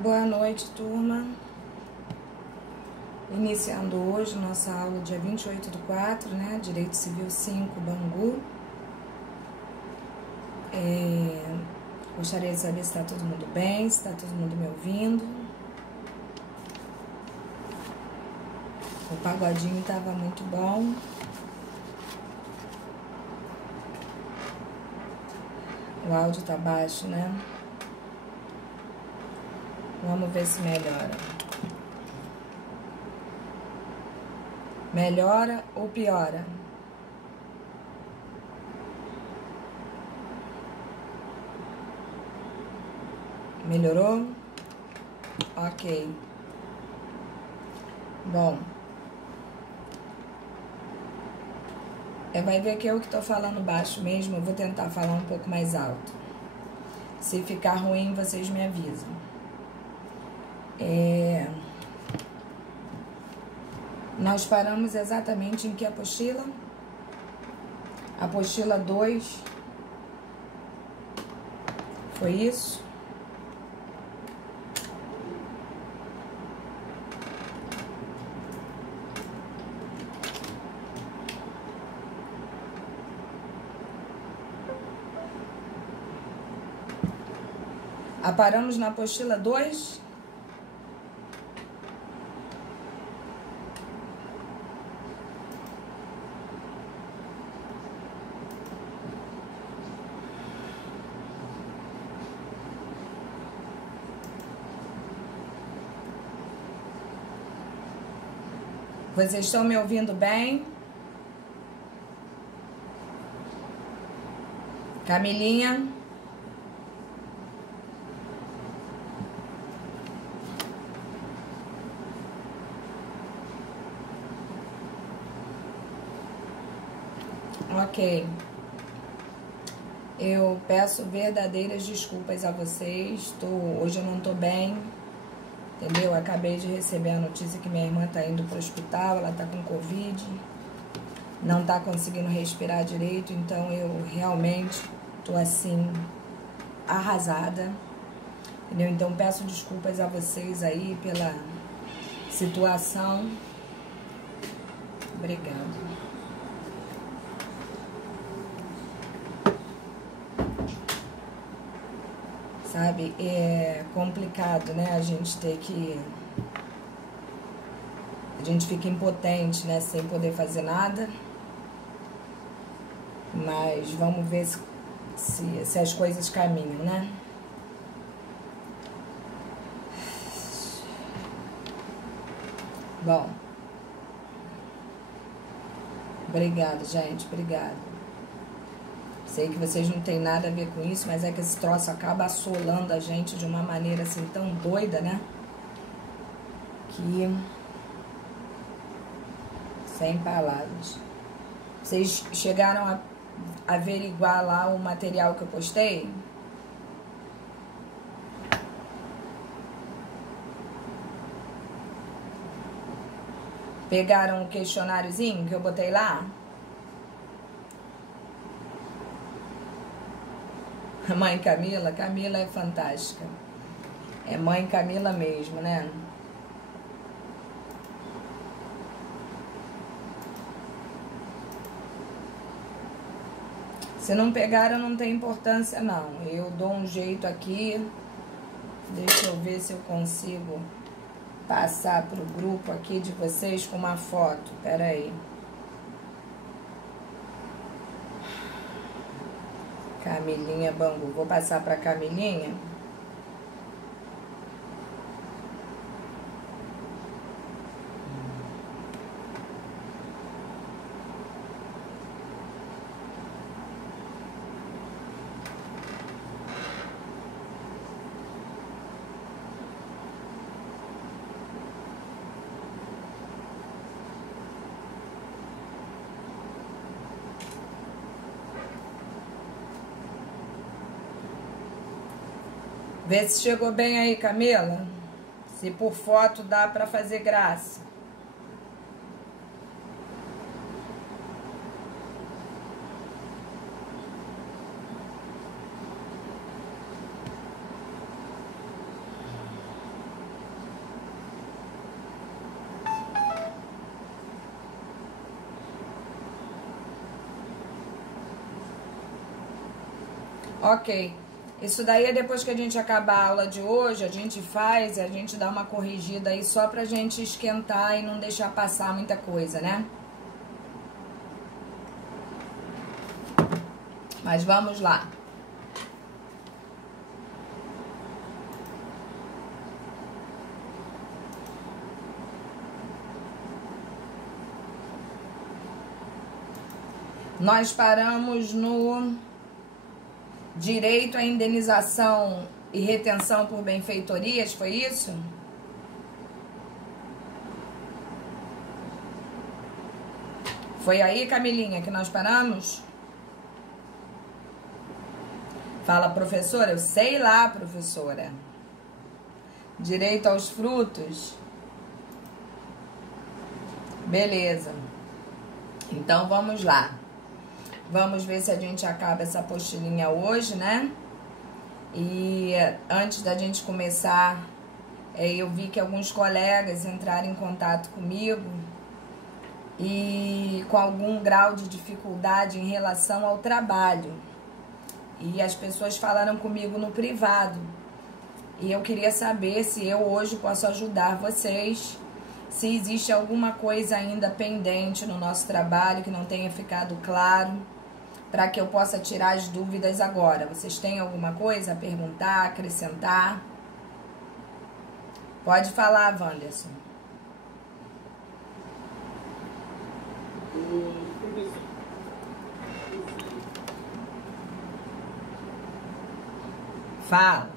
Boa noite, turma. Iniciando hoje nossa aula dia 28/4, né? Direito Civil 5, Bangu. Gostaria de saber se está todo mundo bem, se está todo mundo me ouvindo. O pagodinho estava muito bom. O áudio tá baixo, né? Vamos ver se melhora. Melhora ou piora? Melhorou? Ok. Bom. Vai ver que eu que tô falando baixo mesmo, eu vou tentar falar um pouco mais alto. Se ficar ruim, vocês me avisam. Nós paramos exatamente em que apostila? Apostila 2. Foi isso? Paramos na apostila 2? Vocês estão me ouvindo bem? Camilinha? Ok. Eu peço verdadeiras desculpas a vocês. Hoje eu não tô bem, entendeu? Acabei de receber a notícia que minha irmã tá indo pro hospital, ela tá com Covid, não tá conseguindo respirar direito, então eu realmente tô assim, arrasada, entendeu? Então peço desculpas a vocês aí pela situação. Obrigada. Sabe, é complicado, né? A gente fica impotente, né? Sem poder fazer nada. Mas vamos ver se as coisas caminham, né? Bom. Obrigada, gente. Obrigada. Sei que vocês não tem nada a ver com isso, mas é que esse troço acaba assolando a gente de uma maneira assim tão doida, né? Que... sem palavras. Vocês chegaram a averiguar lá o material que eu postei? Pegaram o questionáriozinho que eu botei lá? A mãe Camila? Camila é fantástica. É mãe Camila mesmo, né? Se não pegaram, não tem importância, não. Eu dou um jeito aqui. Deixa eu ver se eu consigo passar pro grupo aqui de vocês com uma foto. Pera aí. Camilinha Bangu. Vou passar pra Camilinha. Vê se chegou bem aí, Camila. Se por foto dá pra fazer graça. Ok. Isso daí é depois que a gente acabar a aula de hoje, a gente faz e a gente dá uma corrigida aí só pra gente esquentar e não deixar passar muita coisa, né? Mas vamos lá. Nós paramos no direito à indenização e retenção por benfeitorias, foi isso? Foi aí, Camilinha, que nós paramos? Fala, professora. Eu sei lá, professora. Direito aos frutos? Beleza. Então, vamos lá. Vamos ver se a gente acaba essa apostilinha hoje, né? E antes da gente começar, eu vi que alguns colegas entraram em contato comigo e com algum grau de dificuldade em relação ao trabalho. E as pessoas falaram comigo no privado. E eu queria saber se eu hoje posso ajudar vocês, se existe alguma coisa ainda pendente no nosso trabalho que não tenha ficado claro, para que eu possa tirar as dúvidas agora. Vocês têm alguma coisa a perguntar, acrescentar? Pode falar, Wanderson. Fala.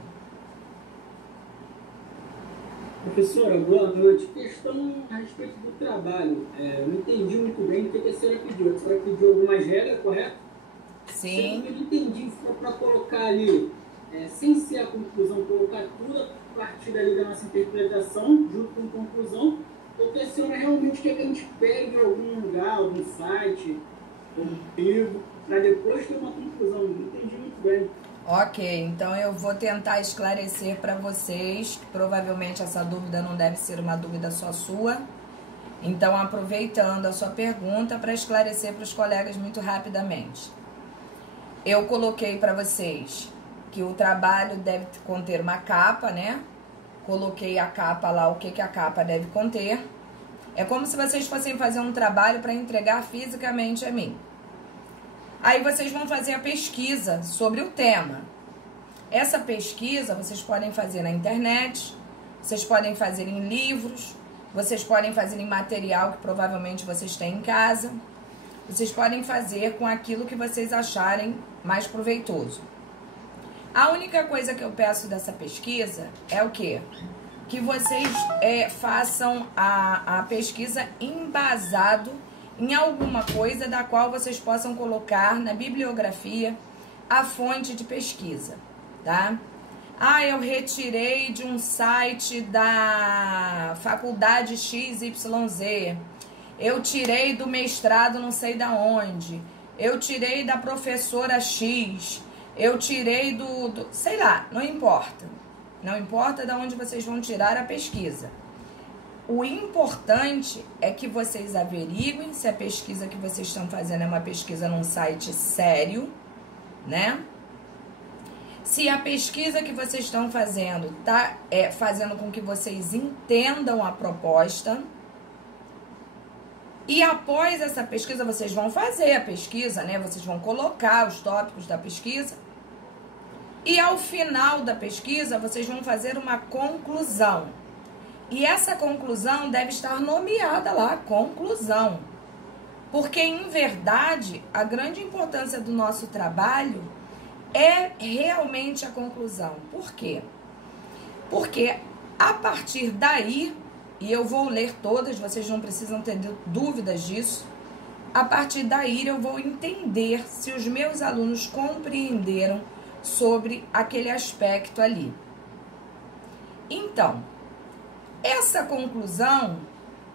Professora, boa noite. Questão a respeito do trabalho. Eu não entendi muito bem o que a senhora pediu. A senhora pediu algumas regras, correto? Sim. Eu não entendi, para colocar ali, sem ser a conclusão, colocar tudo a partir ali da nossa interpretação, junto com a conclusão, ou que a senhora realmente quer que a gente pegue algum lugar, algum site, algum livro, para depois ter uma conclusão. Não entendi muito bem. Ok, então eu vou tentar esclarecer para vocês, que provavelmente essa dúvida não deve ser uma dúvida só sua. Então, aproveitando a sua pergunta para esclarecer para os colegas muito rapidamente. Eu coloquei para vocês que o trabalho deve conter uma capa, né? Coloquei a capa lá, o que a capa deve conter. É como se vocês fossem fazer um trabalho para entregar fisicamente a mim. Aí vocês vão fazer a pesquisa sobre o tema. Essa pesquisa vocês podem fazer na internet, vocês podem fazer em livros, vocês podem fazer em material que provavelmente vocês têm em casa. Vocês podem fazer com aquilo que vocês acharem mais proveitoso. A única coisa que eu peço dessa pesquisa é o quê? Que vocês façam a pesquisa embasado em alguma coisa da qual vocês possam colocar na bibliografia a fonte de pesquisa, tá? Ah, eu retirei de um site da faculdade XYZ. Eu tirei do mestrado não sei da onde. Eu tirei da professora X. Eu tirei do sei lá, não importa. Não importa de onde vocês vão tirar a pesquisa. O importante é que vocês averiguem se a pesquisa que vocês estão fazendo é uma pesquisa num site sério, né? Se a pesquisa que vocês estão fazendo está fazendo com que vocês entendam a proposta. E após essa pesquisa, vocês vão fazer a pesquisa, né? Vocês vão colocar os tópicos da pesquisa. E ao final da pesquisa, vocês vão fazer uma conclusão. E essa conclusão deve estar nomeada lá, conclusão. Porque, em verdade, a grande importância do nosso trabalho é realmente a conclusão. Por quê? Porque a partir daí, e eu vou ler todas, vocês não precisam ter dúvidas disso, a partir daí eu vou entender se os meus alunos compreenderam sobre aquele aspecto ali. Então, essa conclusão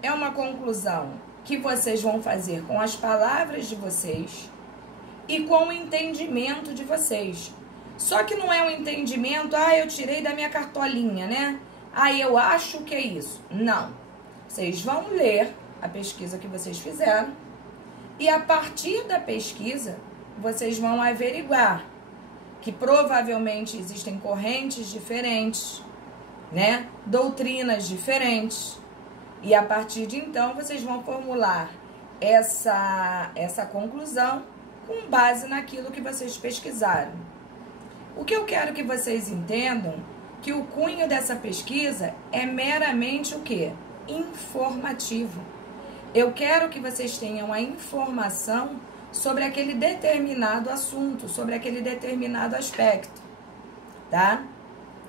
é uma conclusão que vocês vão fazer com as palavras de vocês e com o entendimento de vocês. Só que não é um entendimento, eu tirei da minha cartolinha, né? Eu acho que é isso. Não. Vocês vão ler a pesquisa que vocês fizeram e a partir da pesquisa, vocês vão averiguar que provavelmente existem correntes diferentes, né? Doutrinas diferentes. E a partir de então, vocês vão formular essa conclusão com base naquilo que vocês pesquisaram. O que eu quero que vocês entendam, que o cunho dessa pesquisa é meramente o quê? Informativo. Eu quero que vocês tenham a informação sobre aquele determinado assunto, sobre aquele determinado aspecto, tá?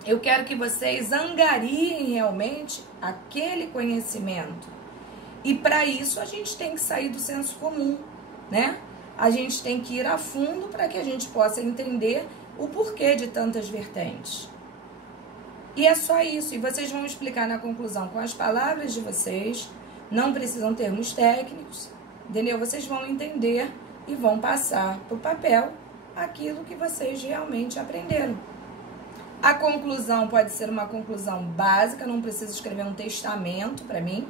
Eu quero que vocês angariem realmente aquele conhecimento. E para isso a gente tem que sair do senso comum, né? A gente tem que ir a fundo para que a gente possa entender o porquê de tantas vertentes. E é só isso. E vocês vão explicar na conclusão com as palavras de vocês. Não precisam termos técnicos, entendeu? Vocês vão entender e vão passar para o papel aquilo que vocês realmente aprenderam. A conclusão pode ser uma conclusão básica, não precisa escrever um testamento para mim,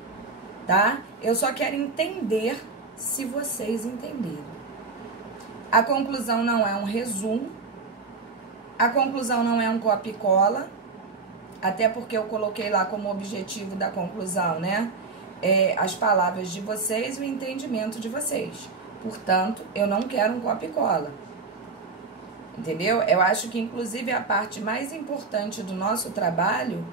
tá? Eu só quero entender se vocês entenderam. A conclusão não é um resumo, a conclusão não é um copia e cola, até porque eu coloquei lá como objetivo da conclusão, né? As palavras de vocês e o entendimento de vocês. Portanto, eu não quero um copia e cola. Entendeu? Eu acho que, inclusive, a parte mais importante do nosso trabalho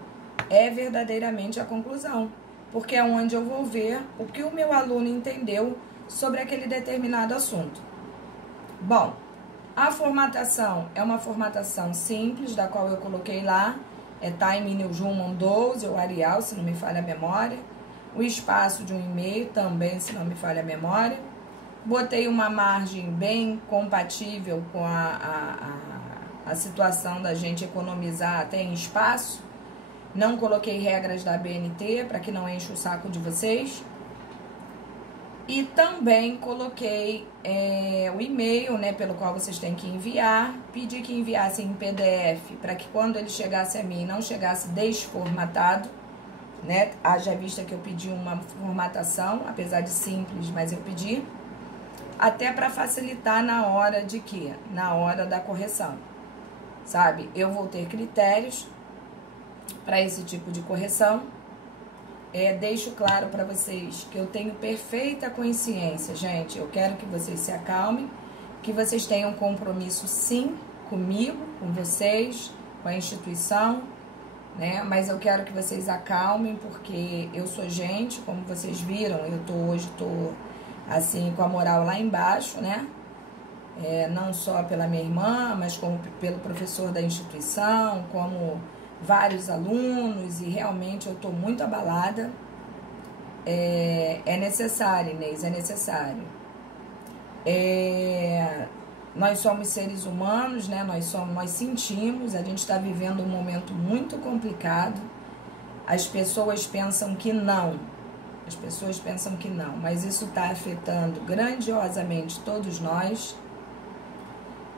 é verdadeiramente a conclusão. Porque é onde eu vou ver o que o meu aluno entendeu sobre aquele determinado assunto. Bom, a formatação é uma formatação simples, da qual eu coloquei lá. É Time New Human 12, ou Arial, se não me falha a memória. O espaço de um e-mail também, se não me falha a memória. Botei uma margem bem compatível com a situação da gente economizar até em espaço. Não coloquei regras da BNT para que não enche o saco de vocês. E também coloquei o e-mail, né, pelo qual vocês têm que enviar. Pedi que enviassem em PDF para que quando ele chegasse a mim não chegasse desformatado, né? Haja vista que eu pedi uma formatação, apesar de simples, mas eu pedi. Até para facilitar na hora de quê? Na hora da correção, sabe? Eu vou ter critérios para esse tipo de correção. Deixo claro para vocês que eu tenho perfeita consciência, gente. Eu quero que vocês se acalmem, que vocês tenham compromisso sim comigo, com vocês, com a instituição, né? Mas eu quero que vocês acalmem, porque eu sou gente, como vocês viram, hoje tô assim, com a moral lá embaixo, né? Não só pela minha irmã, mas como pelo professor da instituição, como vários alunos, e realmente eu tô muito abalada. É necessário, Inês, é necessário. Nós somos seres humanos, né? Nós sentimos, a gente está vivendo um momento muito complicado. As pessoas pensam que não. As pessoas pensam que não, mas isso está afetando grandiosamente todos nós,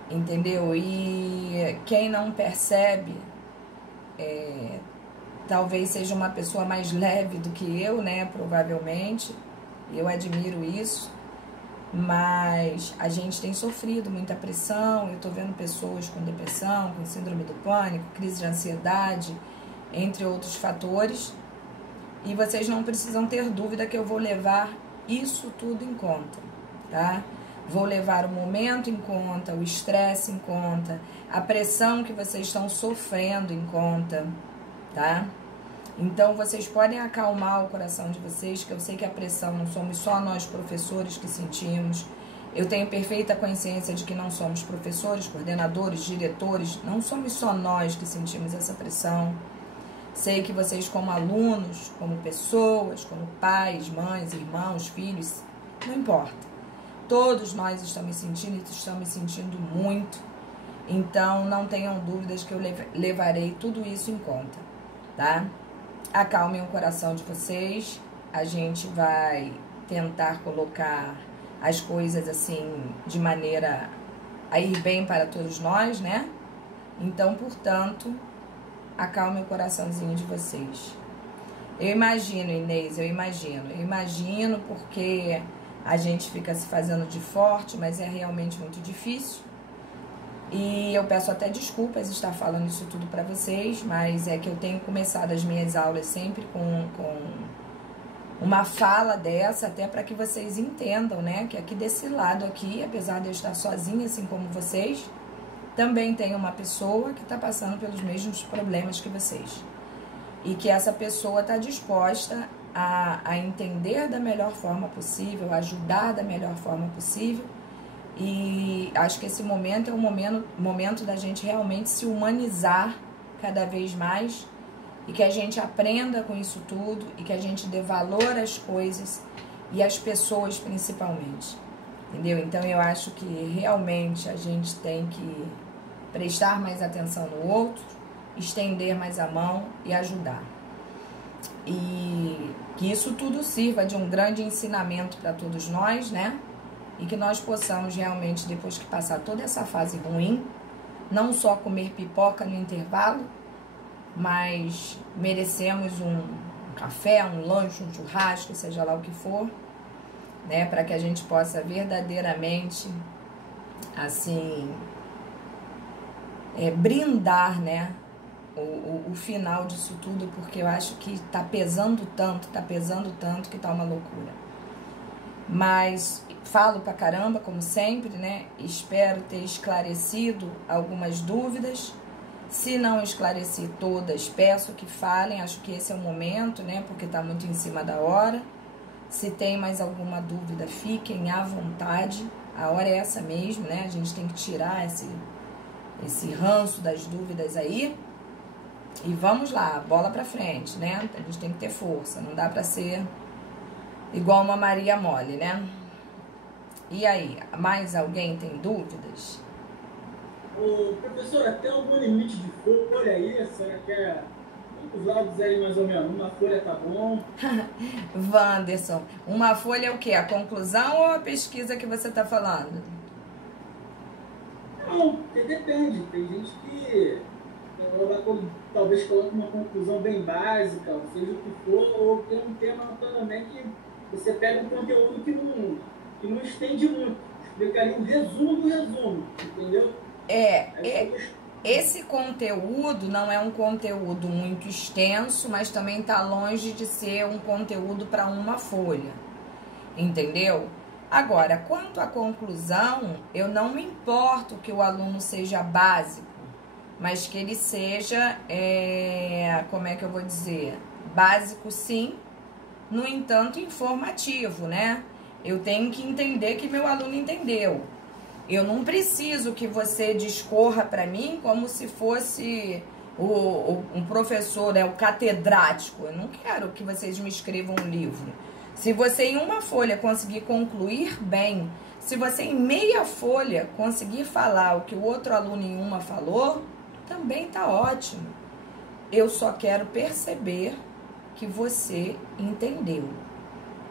entendeu? E quem não percebe, talvez seja uma pessoa mais leve do que eu, né? Provavelmente, eu admiro isso, mas a gente tem sofrido muita pressão. Eu tô vendo pessoas com depressão, com síndrome do pânico, crise de ansiedade, entre outros fatores. E vocês não precisam ter dúvida que eu vou levar isso tudo em conta, tá? Vou levar o momento em conta, o estresse em conta, a pressão que vocês estão sofrendo em conta, tá? Então, vocês podem acalmar o coração de vocês, que eu sei que a pressão não somos só nós professores que sentimos. Eu tenho perfeita consciência de que não somos professores, coordenadores, diretores, não somos só nós que sentimos essa pressão. Sei que vocês, como alunos, como pessoas, como pais, mães, irmãos, filhos, não importa. Todos nós estamos sentindo e estamos sentindo muito. Então, não tenham dúvidas que eu levarei tudo isso em conta, tá? Acalmem o coração de vocês. A gente vai tentar colocar as coisas assim, de maneira a ir bem para todos nós, né? Então, portanto, acalme o coraçãozinho de vocês. Eu imagino, Inês, eu imagino porque a gente fica se fazendo de forte, mas é realmente muito difícil. E eu peço até desculpas estar falando isso tudo para vocês, mas é que eu tenho começado as minhas aulas sempre com uma fala dessa, até para que vocês entendam, né? Que aqui desse lado aqui, apesar de eu estar sozinha, assim como vocês, também tem uma pessoa que está passando pelos mesmos problemas que vocês. E que essa pessoa está disposta a entender da melhor forma possível, ajudar da melhor forma possível. E acho que esse momento é o momento da gente realmente se humanizar cada vez mais e que a gente aprenda com isso tudo e que a gente dê valor às coisas e às pessoas principalmente, entendeu? Então eu acho que realmente a gente tem que prestar mais atenção no outro, estender mais a mão e ajudar. E que isso tudo sirva de um grande ensinamento para todos nós, né? E que nós possamos realmente, depois que passar toda essa fase ruim, não só comer pipoca no intervalo, mas merecemos um café, um lanche, um churrasco, seja lá o que for, né? Para que a gente possa verdadeiramente, assim, brindar, né? O final disso tudo, porque eu acho que tá pesando tanto que tá uma loucura. Mas falo pra caramba, como sempre, né? Espero ter esclarecido algumas dúvidas. Se não esclareci todas, peço que falem. Acho que esse é o momento, né? Porque tá muito em cima da hora. Se tem mais alguma dúvida, fiquem à vontade. A hora é essa mesmo, né? A gente tem que tirar esse ranço das dúvidas aí. E vamos lá, bola pra frente, né? A gente tem que ter força. Não dá pra ser igual uma Maria Mole, né? E aí, mais alguém tem dúvidas? Ô, professora, tem algum limite de folha aí? A senhora quer quantos lados aí mais ou menos? Uma folha tá bom? Wanderson, uma folha é o quê? A conclusão ou a pesquisa que você tá falando? Não, porque depende. Tem gente que talvez coloque uma conclusão bem básica, ou seja o que for, ou tem um tema também que você pega um conteúdo que não estende muito. Explicaria um resumo do resumo, entendeu? Esse conteúdo não é um conteúdo muito extenso, mas também está longe de ser um conteúdo para uma folha, entendeu? Agora, quanto à conclusão, eu não me importo que o aluno seja básico, mas que ele seja, como é que eu vou dizer? Básico sim, no entanto informativo, né? Eu tenho que entender que meu aluno entendeu. Eu não preciso que você discorra para mim como se fosse um professor, né, o catedrático. Eu não quero que vocês me escrevam um livro. Se você em uma folha conseguir concluir bem, se você em meia folha conseguir falar o que o outro aluno em uma falou, também tá ótimo. Eu só quero perceber que você entendeu,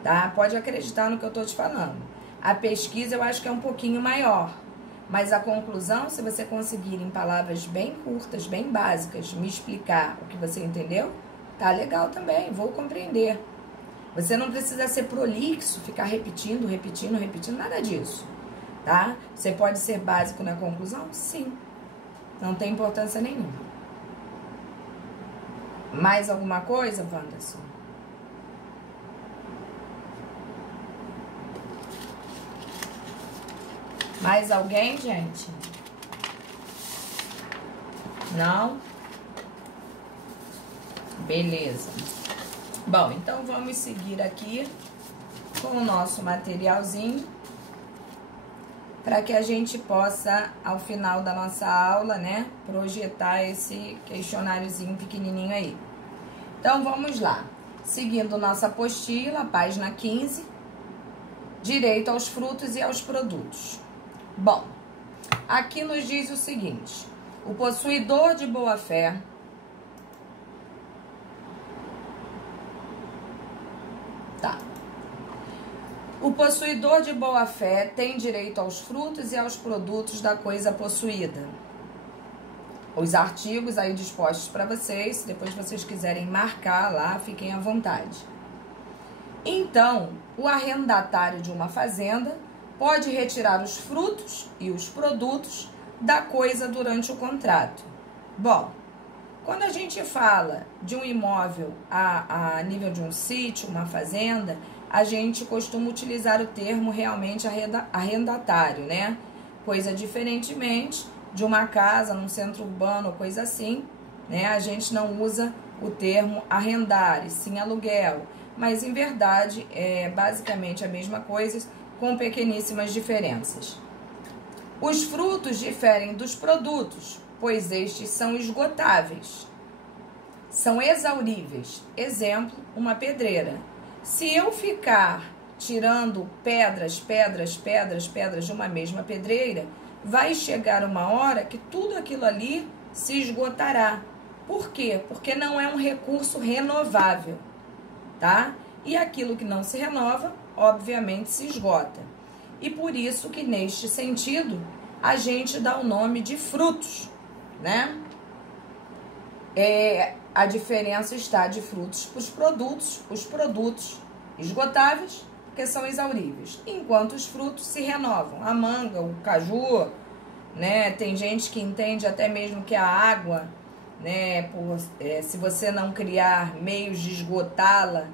tá? Pode acreditar no que eu tô te falando. A pesquisa eu acho que é um pouquinho maior, mas a conclusão, se você conseguir em palavras bem curtas, bem básicas, me explicar o que você entendeu, tá legal também, vou compreender. Você não precisa ser prolixo, ficar repetindo, nada disso, tá? Você pode ser básico na conclusão? Sim. Não tem importância nenhuma. Mais alguma coisa, Wanderson? Mais alguém, gente? Não? Beleza. Bom, então vamos seguir aqui com o nosso materialzinho para que a gente possa, ao final da nossa aula, né, projetar esse questionáriozinho pequenininho aí. Então, vamos lá. Seguindo nossa apostila, página 15, direito aos frutos e aos produtos. Bom, aqui nos diz o seguinte: o possuidor de boa-fé O possuidor de boa-fé tem direito aos frutos e aos produtos da coisa possuída. Os artigos aí dispostos para vocês, se depois vocês quiserem marcar lá, fiquem à vontade. Então, o arrendatário de uma fazenda pode retirar os frutos e os produtos da coisa durante o contrato. Bom, quando a gente fala de um imóvel a nível de um sítio, uma fazenda, a gente costuma utilizar o termo realmente arrendatário, né? Coisa diferentemente de uma casa num centro urbano, coisa assim, né? A gente não usa o termo arrendar, e sim aluguel. Mas, em verdade, é basicamente a mesma coisa, com pequeníssimas diferenças. Os frutos diferem dos produtos, pois estes são esgotáveis, são exauríveis. Exemplo, uma pedreira. Se eu ficar tirando pedras de uma mesma pedreira, vai chegar uma hora que tudo aquilo ali se esgotará. Por quê? Porque não é um recurso renovável, tá? E aquilo que não se renova, obviamente, se esgota. E por isso que, neste sentido, a gente dá o nome de frutos, né? A diferença está de frutos para os produtos esgotáveis, que são exauríveis, enquanto os frutos se renovam. A manga, o caju, né? Tem gente que entende até mesmo que a água, né? Se você não criar meios de esgotá-la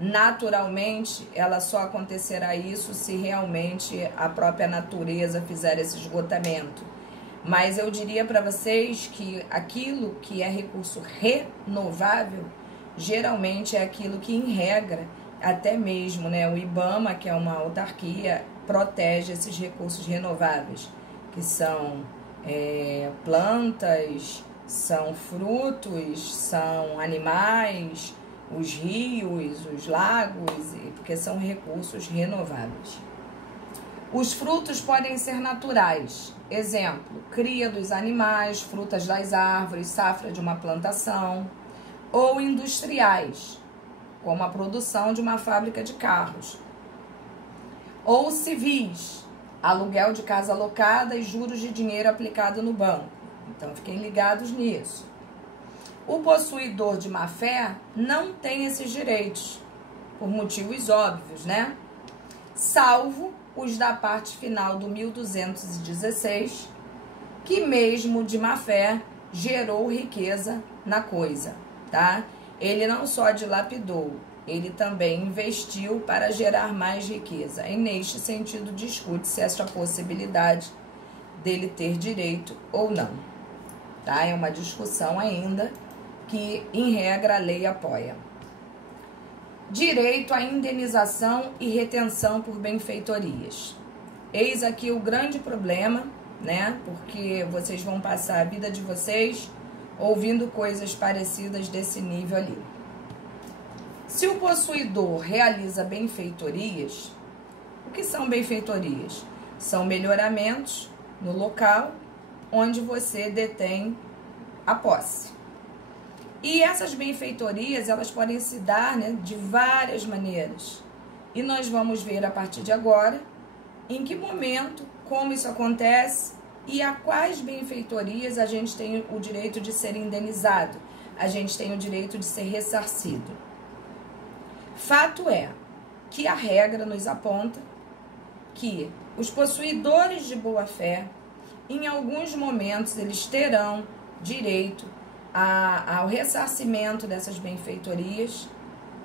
naturalmente, ela só acontecerá isso se realmente a própria natureza fizer esse esgotamento. Mas eu diria para vocês que aquilo que é recurso renovável, geralmente é aquilo que, em regra, até mesmo, né, o IBAMA, que é uma autarquia, protege esses recursos renováveis, que são plantas, são frutos, são animais, os rios, os lagos, porque são recursos renováveis. Os frutos podem ser naturais, exemplo, cria dos animais, frutas das árvores, safra de uma plantação, ou industriais, como a produção de uma fábrica de carros, ou civis, aluguel de casa alocada e juros de dinheiro aplicado no banco. Então, fiquem ligados nisso. O possuidor de má-fé não tem esses direitos, por motivos óbvios, né? Salvo os da parte final do 1216, que mesmo de má-fé gerou riqueza na coisa, tá? Ele não só dilapidou, ele também investiu para gerar mais riqueza. E neste sentido discute-se essa possibilidade dele ter direito ou não, tá? É uma discussão ainda que, em regra, a lei apoia. Direito à indenização e retenção por benfeitorias. Eis aqui o grande problema, né? Porque vocês vão passar a vida de vocês ouvindo coisas parecidas desse nível ali. Se o possuidor realiza benfeitorias, o que são benfeitorias? São melhoramentos no local onde você detém a posse. E essas benfeitorias, elas podem se dar, né, de várias maneiras. E nós vamos ver a partir de agora em que momento, como isso acontece e a quais benfeitorias a gente tem o direito de ser indenizado, a gente tem o direito de ser ressarcido. Fato é que a regra nos aponta que os possuidores de boa-fé, em alguns momentos, eles terão direito ao ressarcimento dessas benfeitorias,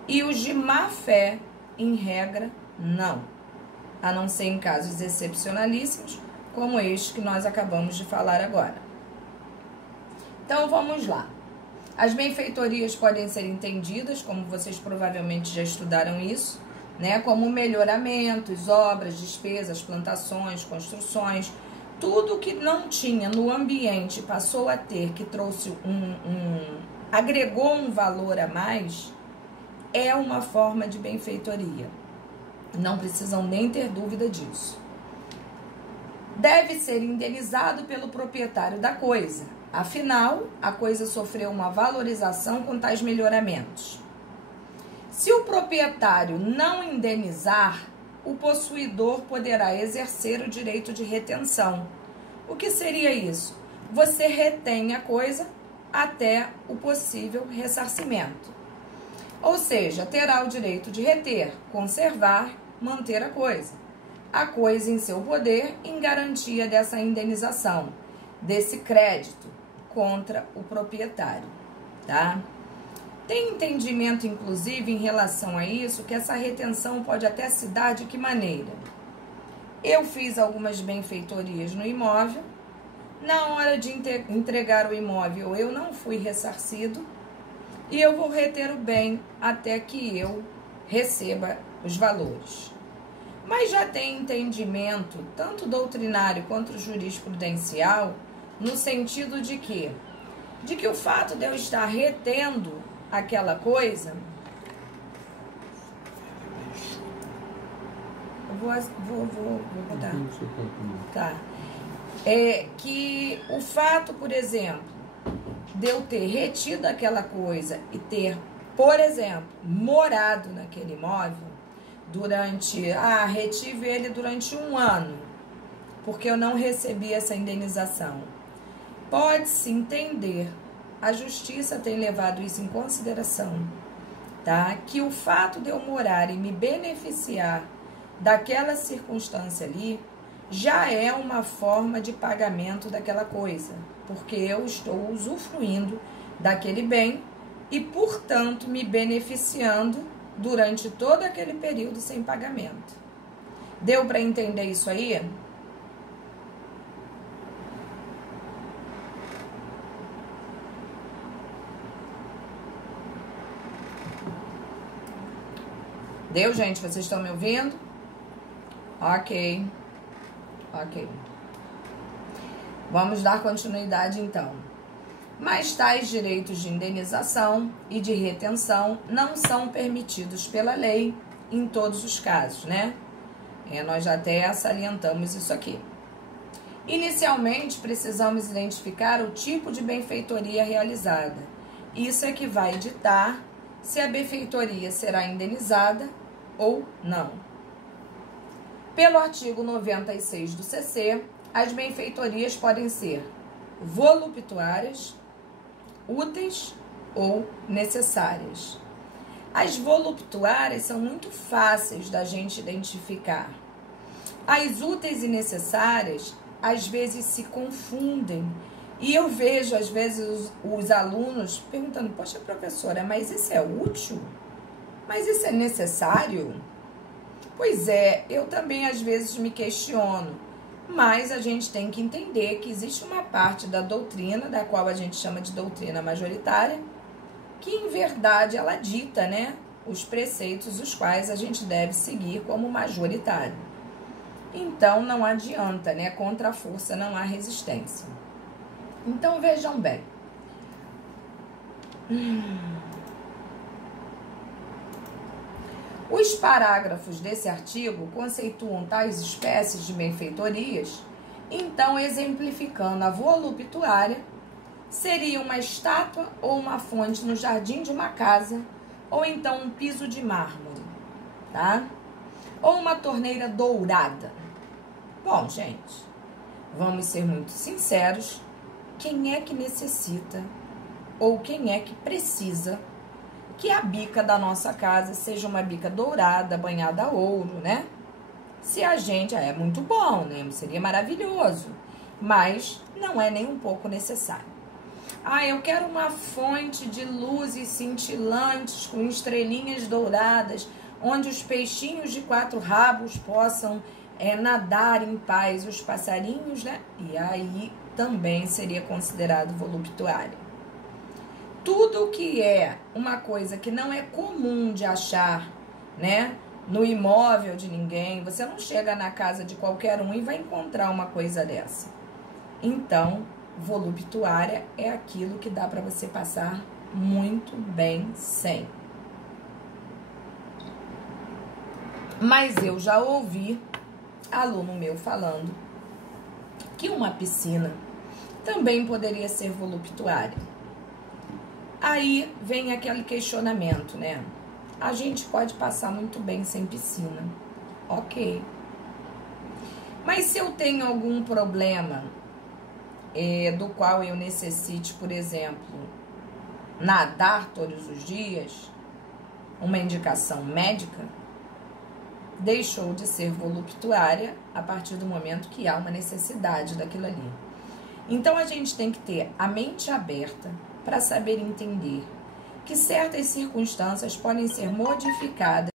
e os de má-fé, em regra, não, a não ser em casos excepcionalíssimos, como este que nós acabamos de falar agora. Então, vamos lá. As benfeitorias podem ser entendidas, como vocês provavelmente já estudaram isso, né, como melhoramentos, obras, despesas, plantações, construções. Tudo que não tinha no ambiente passou a ter, que trouxe agregou um valor a mais, é uma forma de benfeitoria. Não precisam nem ter dúvida disso. Deve ser indenizado pelo proprietário da coisa. Afinal, a coisa sofreu uma valorização com tais melhoramentos. Se o proprietário não indenizar, o possuidor poderá exercer o direito de retenção. O que seria isso? Você retém a coisa até o possível ressarcimento. Ou seja, terá o direito de reter, conservar, manter a coisa em seu poder em garantia dessa indenização. desse crédito contra o proprietário, tá? Tem entendimento, inclusive, em relação a isso, que essa retenção pode até se dar de que maneira? Eu fiz algumas benfeitorias no imóvel, na hora de entregar o imóvel eu não fui ressarcido e eu vou reter o bem até que eu receba os valores. Mas já tem entendimento, tanto doutrinário quanto jurisprudencial, no sentido de que o fato de eu estar retendo aquela coisa, vou botar. Tá. Que o fato, por exemplo, de eu ter retido aquela coisa e ter, por exemplo, morado naquele imóvel retive ele durante 1 ano, porque eu não recebi essa indenização. Pode-se entender, a justiça tem levado isso em consideração, tá? Que o fato de eu morar e me beneficiar daquela circunstância ali já é uma forma de pagamento daquela coisa, porque eu estou usufruindo daquele bem e, portanto, me beneficiando durante todo aquele período sem pagamento. Deu para entender isso aí? Deu, gente? Vocês estão me ouvindo? Ok. Vamos dar continuidade, então. Mas tais direitos de indenização e de retenção não são permitidos pela lei em todos os casos, né? Nós já até salientamos isso aqui. Inicialmente, precisamos identificar o tipo de benfeitoria realizada. Isso é que vai ditar se a benfeitoria será indenizada ou não. Pelo artigo 96 do CC, as benfeitorias podem ser voluptuárias, úteis ou necessárias. As voluptuárias são muito fáceis da gente identificar. As úteis e necessárias, às vezes, se confundem. E eu vejo, às vezes, os alunos perguntando, poxa, professora, mas isso é útil? Mas isso é necessário? Pois é, eu também às vezes me questiono, mas a gente tem que entender que existe uma parte da doutrina, da qual a gente chama de doutrina majoritária, que em verdade ela dita, né, os preceitos os quais a gente deve seguir como majoritário. Então não adianta, né, contra a força não há resistência. Então vejam bem. Os parágrafos desse artigo conceituam tais espécies de benfeitorias, então, exemplificando a voluptuária, seria uma estátua ou uma fonte no jardim de uma casa, ou então um piso de mármore, tá? Ou uma torneira dourada. Bom, gente, vamos ser muito sinceros, quem é que necessita ou quem é que precisa que a bica da nossa casa seja uma bica dourada, banhada a ouro, né? Se a gente... é muito bom, né? Seria maravilhoso. Mas não é nem um pouco necessário. Eu quero uma fonte de luzes cintilantes com estrelinhas douradas, onde os peixinhos de 4 rabos possam nadar em paz, os passarinhos, né? E aí também seria considerado voluptuária. Tudo que é uma coisa que não é comum de achar, né, no imóvel de ninguém, você não chega na casa de qualquer um e vai encontrar uma coisa dessa. Então, voluptuária é aquilo que dá para você passar muito bem sem. Mas eu já ouvi aluno meu falando que uma piscina também poderia ser voluptuária. Aí vem aquele questionamento, né? A gente pode passar muito bem sem piscina. Ok. Mas se eu tenho algum problema do qual eu necessite, por exemplo, nadar todos os dias, uma indicação médica, deixou de ser voluptuária a partir do momento que há uma necessidade daquilo ali. Então, a gente tem que ter a mente aberta para saber entender que certas circunstâncias podem ser modificadas